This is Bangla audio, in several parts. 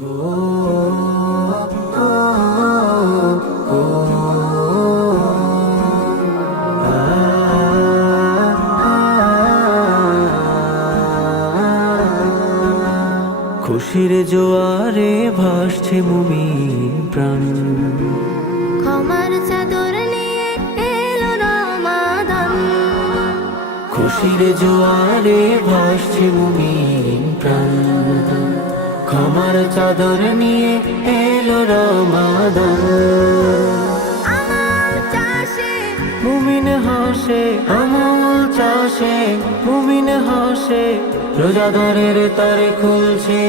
খুশির জোয়ারে ভাসছে মুমিন প্রাণ, ক্ষমার চাদর নিয়ে এলো রমাদান। খুশির জোয়ারে ভাসছে মুমিন প্রাণ, ক্ষমার চাদর নিয়ে এলো রমাদান। আমল চাষে মুমিন হাসে, আমল চাষে মুমিন হাসে, রোজাদারের তারে খুলছে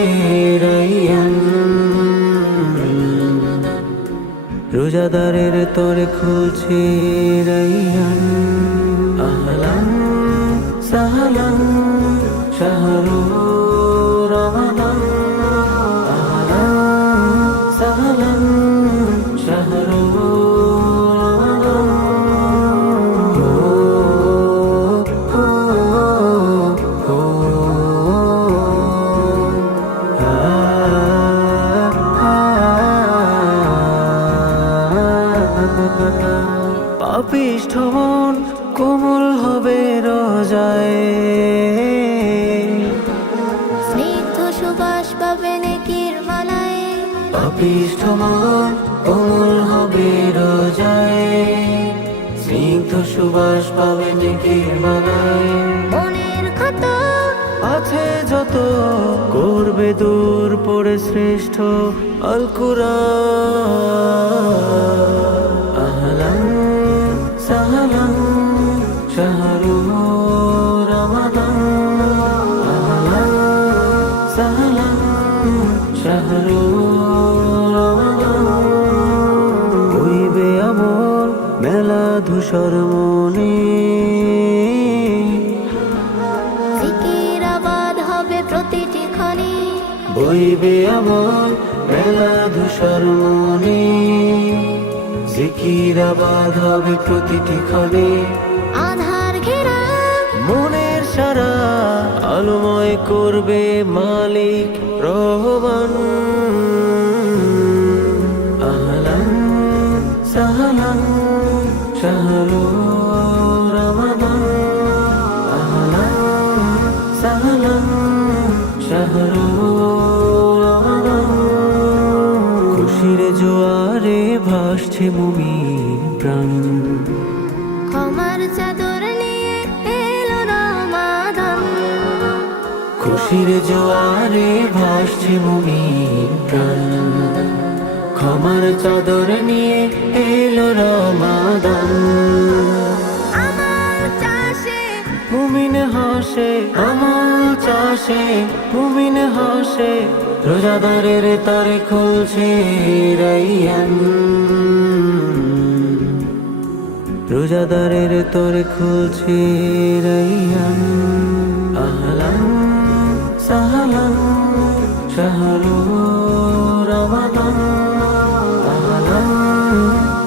রাইয়ান, রোজাদারের তরে খুলছে রাইয়ান। আহলান সাহলান শাহরু রমাদান, আহলান সাহলান শাহরু রমাদান। পাপিষ্ঠ মন কোমল হবে রোজায়, স্নিগ্ধ সুবাস পাবে নেকির মালায়। পাপিষ্ঠ মন কোমল হবে রোজায়, স্নিগ্ধ সুবাস পাবে নেকির মালায়। মনের ক্ষত আছে যত করবে দূর পড়ে শ্রেষ্ঠ আল কুরআন। আহলান সাহলান শাহরু রমাদান, আহলান সাহলান শাহরু রমাদান। হইবে আমল মেলা ধূসর মনে, জিকির আবাদ হবে প্রতিটি ক্ষণে। বইবে আমল মেলা ধূসর মনে, জিকির আবাদ হবে প্রতিটি ক্ষণে। আধার ঘেরা মনের সারা আলোময় করবে মালিক রহমান। আহলান সাহলান শাহরু রমাদান, আহলান সাহলান শাহরু রমাদান। খুশির জোয়ারে ভাসছে মুমিন প্রাণ, ক্ষমার চাদর নিয়ে এলো রমাদান। খুশির জোয়ারে ভাসছে মুমিন প্রাণ, ক্ষমার চাদর নিয়ে এলো রমাদান। আমল চাষে মুমিন হাসে, আমল চাষে মুমিন হাসে, রোজাদারের তারে খুলছে রাইয়ান, রোজাদারের তরে খুলছে রাইয়ান। আহলান সাহলান শাহরু রমাদান, আহলান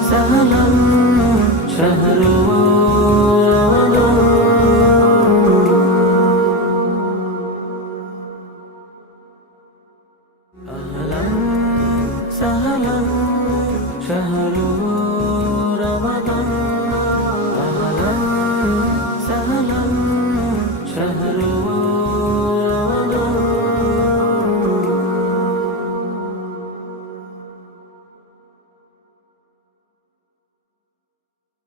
সাহলান শাহরু রমাদান। আহলান সাহলান শাহরু